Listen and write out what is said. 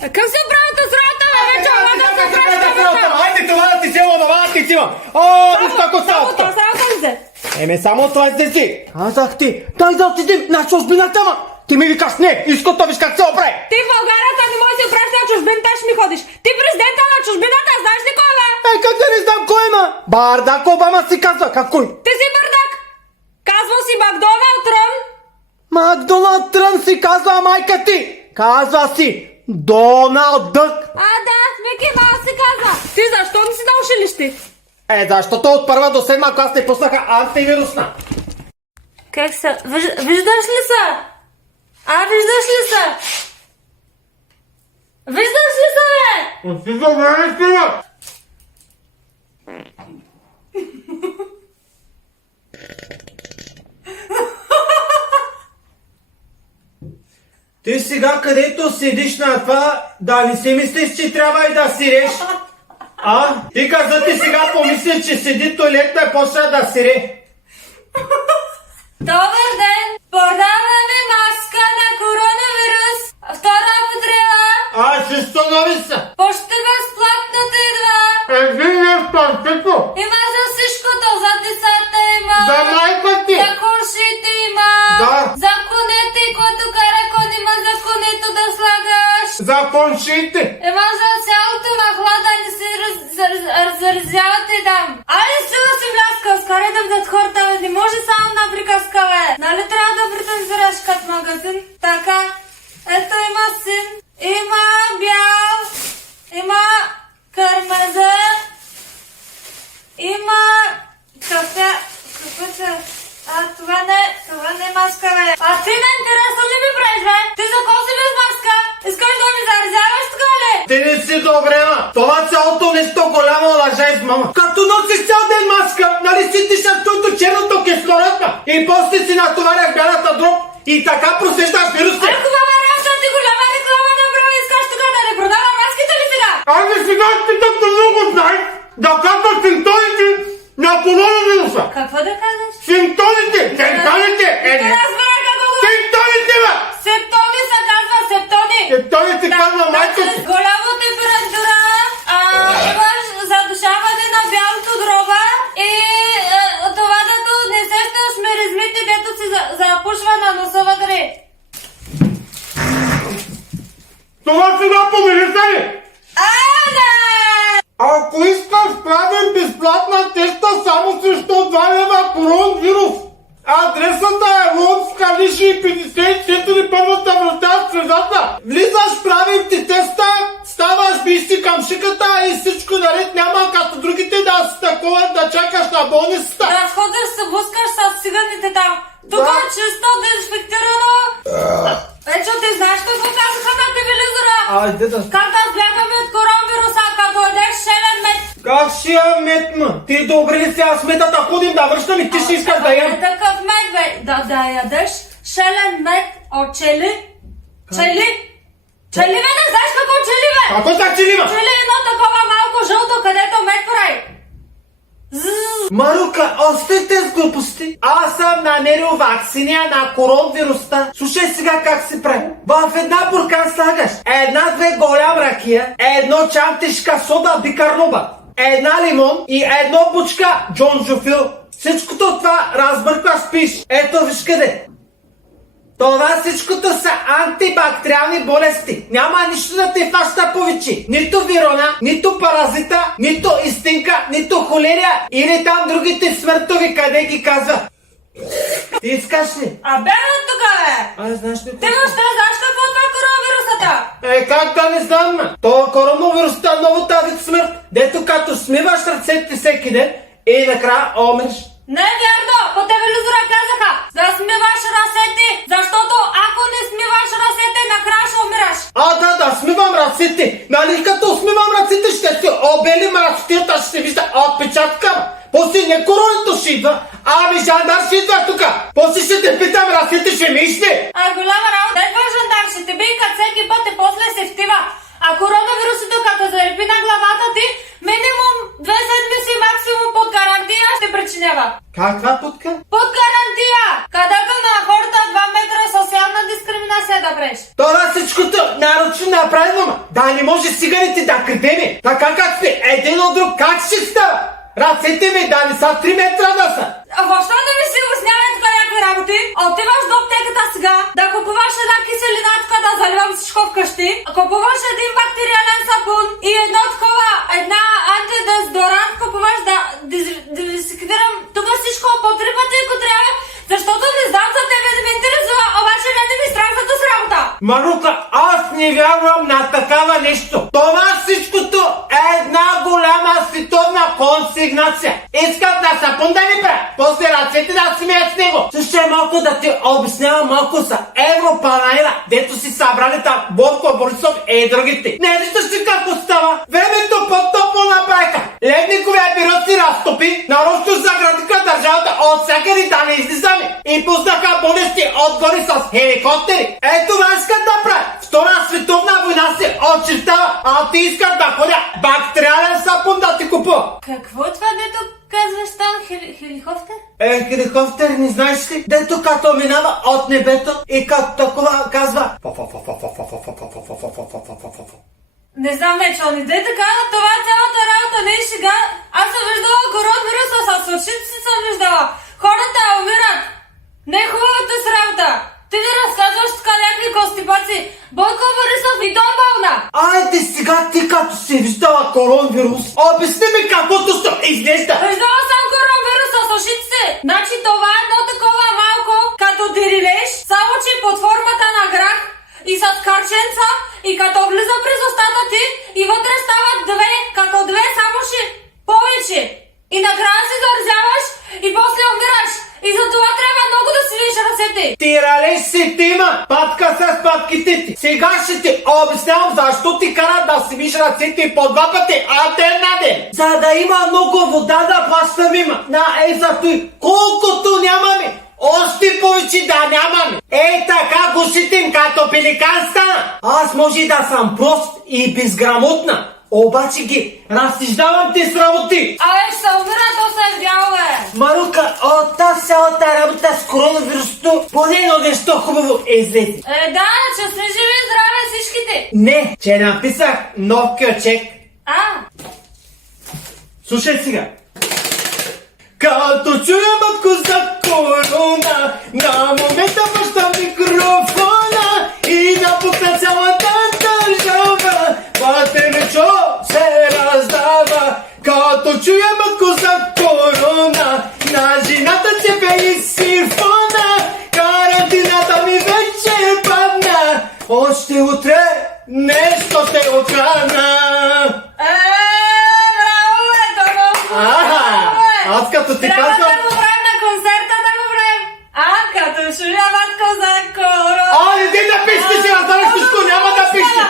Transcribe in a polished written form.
Как се оправят с работа, бе, вече? Айде, това да ти взема, това да ти взема. Нищо ако става. Само това, само ли се? Само това си. Казах ти, дай да отидем на чужбината, ма. Ти ми викаш не, искам да виж как се оправи. Ти в България не можеш да се оправиш на чужбината, ще ми ходиш. Ти президента на чужбината, знаеш ли кой, бе? Как да не знам кой, ма? Бардак Обама си казва, какой? Ти си бардак. Казвал си Макдоналд Трън. Макдоналд Трън си казва майка ти. Казва си Доналд Дък. Да, Мики Маус си казва. Ти защо не си на училище? Защото от 1 до 7 клас не пуснаха антивирусна. Как са? Виждаш ли са? Виждаш ли са? Виждаш ли са, бе? Ти забравиш ли, бе? Ти сега където седиш на това, да не си мислиш, че трябва и да сиреш? Ти каза ти сега помислиш, че седи туалетна и почна да сире. Добър ден! Продаваме маска на коронавирус. Втора употреба. Ще станови се. Почти безплатното идва. Вие спантето. Има за всичкото. За децата има. За майка ти. За куршите има. Да. За конете, който кара кон, има за конето да слагаш. За коншите. Има за цялото махла да не се заразявате там. Сила си вляска, скарай да видят хората, бе. Не може само на приказка, бе. Нали трябва да претензираш като магазин? Така. Ето има син, има бял, има кармаза, има кафе. Това не е маска, бе. Ти не интересно ли ми правиш, бе? Ти за кого си без маска? Искаш да ми заразяваш така ли? Ти не си добре, ма. Това цялото нещо голямо лъжа из мама. Като носиш цял ден маска, нали си дишаш туито черното кислород, ма. И после си натоваряш бялата дроб и така просещаш вируси. Хубава работа, ти голяма реклама направи. Искаш тук да не продава маските ли сега? Сега ти като много знаеш да казваш симптомите на коронавируса. Какво да казваш? Симптомите! Симптомите! Не разбира какво го... Симптомите, бе! Септони се казва, септони. Симптомите казва майка ти. Голяма температура, имаш задушаване на бялото дроба и това дето не сещаш миризмите, дето си запушва на носа вътре. Това сега помирisa ли? Да! Ако искаш правим безплатна теста само срещу 2 лева коронавирус, адресата е Лонска Лиши 54, първата врата в средата. Влизаш, правим ти теста, ставаш, биш си към шиката и всичко наред, няма като другите да си такова да чакаш на болницата. Да сходиш, се блъскаш с циганите там. Тук е чисто, дезинфектирано. Вече ти знаеш какво казаха на телевизора? Айде да... Как да сбягаме от коронавируса, като ядеш шелен мед? Как ще я мет, ма? Ти добре ли сега сметата ходим да връщам и ти ще искаш да ям? Такъв мед, бе. Да ядеш шелен мед от чели. Чели? Чели, бе, не знаеш какво чели, бе? Какво са чили, ма? Чели едно такова малко жълто, където мед прави. Марука, остайте с глупости. Аз съм намерил вакциния на коронавируса. Слушай сега как се прави. В една буркан слагаш 1-2 голям ракия, 1 чантишка сода бикарнуба, 1 лимон и 1 бучка джонжофил. Всичкото това разбъркваш, пиш. Ето виж къде. Това всичкото са антибактериални болести. Няма нищо да те фаща повече. Нито вирона, нито паразита, нито истинка, нито холерия или там другите смъртови, къде ги казва. Ти искаш ли? Бе, тук, бе. Знаеш ли? Ти въобще знаеш какво е това коронавирусата? Как да не знам, ма? Това коронавирусът е много тази смърт. Дето като смиваш ръцете всеки ден и накрая омреш. Не е вярно! По телевизора казаха да смиваш ръцете, защото ако не смиваш ръцете, накрая ще умираш. Да смивам ръцете. Нали като смивам ръцете ще се обелим ръцетата, ще се вижда отпечатка. После не коронито ще идва, ами жандар ще идва тука. После ще те питам ръцете, ще ми ищи. Голяма работа. Едва жандар ще те бийкат всеки път и после се втива. А коронавирусът като залепи на главата ти, минимум 2 седмици максимум под карантина ще причинява. Каква путка? Под карантина! Където на хората 2 метра социална дискриминация да преш. Това всичкото нарочно направи заедно, ма. Да не може циганите да крепеме. Така как сте един от друг, как ще става? Ръцете ми да не са 3 метра да са. Въобще да ми си обяснявай тук някакви работи. Отиваш до аптеката сега, да купуваш една киселина, тук да заливам всичко вкъщи. Купуваш един бактериален сапун и едно такова, една антидезодорант, купуваш да дезинфекцирам тук всичко по 3 пъти, ако трябва. Защото не знам за тебе да ме интересува, обаче не ми страх за тази работа. Марука, аз не вярвам на такава нещо. Това всичкото е една голяма световна консигнация. Искат на сапун да ни правя, после ръцете да си мият с него. Също е малко да ти обяснявам малко са Европанаира, дето си събрали там Борко Борисов и другите. Не виждаш ли какво става? Времето по-топло направиха. Ледниковия период си разтопи, нарочно заградиха държавата от всякъде да не излизаме. И пуснаха болести отгоре с хеликоптери. Ето това искат да прави. Втора световна война се очертава, а ти искаш да ходя бактериален сапун да ти купува. Какво е това, дето казваш там? Хеликоптер? Хеликоптер, не знаеш ли? Дето като минава от небето и като такова казва. Не знам вече, он иде така, това е цялата работа, не е шега. Аз съм виждала коронавируса, с очите си съм виждала. Хората умират. Не е хубавата с работа. Ти ми разказваш така някакви констипации. Бойко Борисов и той болна. Айде сега ти като си виждала коронавирус, обясни ми каквото ще изглежда. Виждала съм коронавируса с очите си. Значи това е едно такова малко, като дирилеш, само че под формата на грах и с карченца, и като влиза през устата ти, и вътре стават две, като две, само ще повече. И накрая си зарзяваш и после умираш. И за това трябва много да си виеш ръцете. Ти ралеш си тима, патка с патките ти. Сега ще ти обяснявам защо ти кара да си виеш ръцете по 2 пъти, а те на ден. За да има много вода да плащам има. На зато и колкото нямаме, още повече да нямаме. Така го шитим като пеликан стана. Аз може да съм прост и безграмотна, обаче ги разсъждавам ти с работи. Абе, ще се умира, то се е вдяло, бе. Марука, от тази цялата работа с коронавирусто, поне едно нещо хубаво излезе. Да, че сме живи и здраве всичките. Не, че написах нов кючек. Слушай сега. Като чуя матко за корона, на момента паща микрофона и да пукна цялата държава. Батерчо се раздава. Като чуя матко за корона, на жената се пее сифона. Карантината ми вече падна, още утре нещо ще отхрана. Браво, бе, Торо. Аз като ти Трябва казвам... да го правим на концерта, да го правим. Като чуя матко за корона. Не да пишете си, разбрах всичко, няма да пишете.